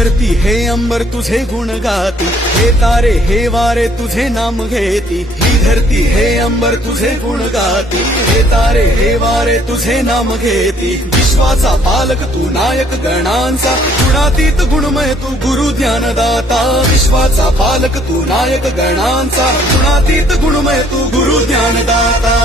धरती हे अंबर तुझे गुण गाती, हे तारे हे वारे तुझे नाम घेती। ही धरती हे अंबर तुझे गुण गाती, हे तारे हे वारे तुझे नाम घेती। विश्वाचा पालक तू नायक गणांचा, गुणातीत गुणमय तू गुरु ज्ञानदाता। विश्वाचा पालक तू नायक गणांचा, गुणातीत गुणमय तू गुरु ज्ञानदाता।